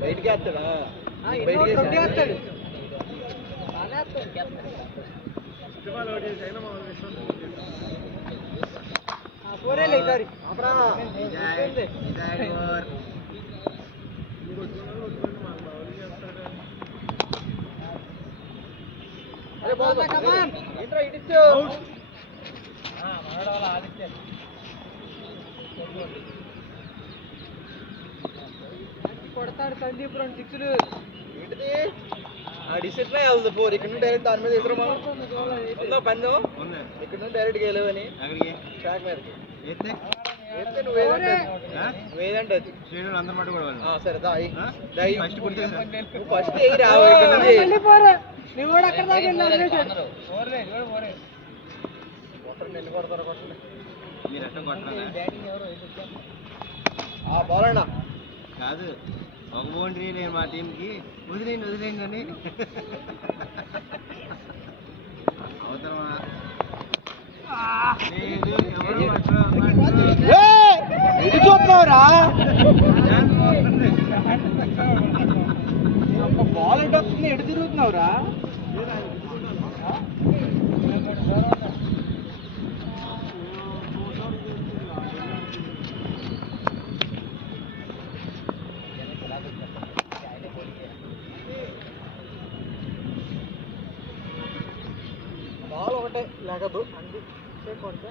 బయటికి వేస్తాడా వేస్తాడు కొడతాడు సందీప్ రెండు సిక్స్లు ఏంటిది డిసిట్లా వెళ్తుంది ఫోర్ ఇక్కడ నుండి డైరెక్ట్ దాని మీద ఎదురు ఉందో పందెం ఇక్కడ నుండి డైరెక్ట్ గెలవని ట్రాక్ మీదకి నువ్వేదంటే అది సరే ఫస్ట్ ఎన్ని కొడతారు బాలన్నా కాదు ఒక బౌండరీ నేను మా టీంకి వదిలేండి అని అవసరమా చూస్తున్నావురా బాల్ ఎటు వస్తుంది ఎటు తిరుగుతున్నావురా బాల్ ఒకటే లేకదు అందుకే కొడితే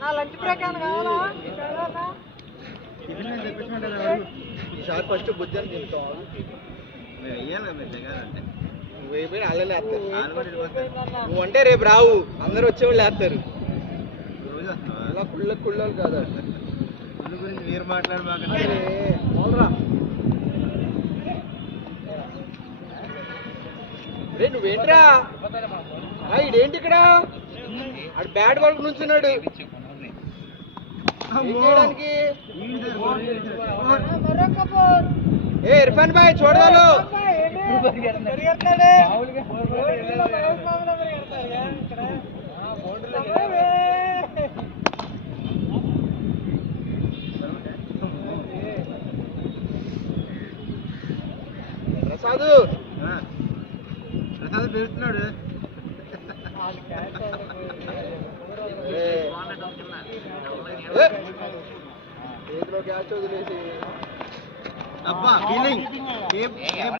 నా లంచ్ బ్రేక్ ఏమైనా కావాలా ఈసారి ఫస్ట్ బుజ్జని తింటాం నువ్వైపోయి అల్లలే వేస్తారు నువ్వంటే రేపు రావు అందరు వచ్చేవాళ్ళు వేస్తారు అలా కుళ్ళలు కాదు గురించి మీరు మాట్లాడబాకండి రే నువ్వేంట్రా ఇదేంటి ఇక్కడ ఆడు బ్యాట్ వరకు నుంచున్నాడు ఏ ఇర్ఫాన్ భాయ్ చూడదాలు ప్రసాద్ పెడుతున్నాడు చేతిలో క్యాచ్ వదిలేసి అబ్బా ఫీలింగ్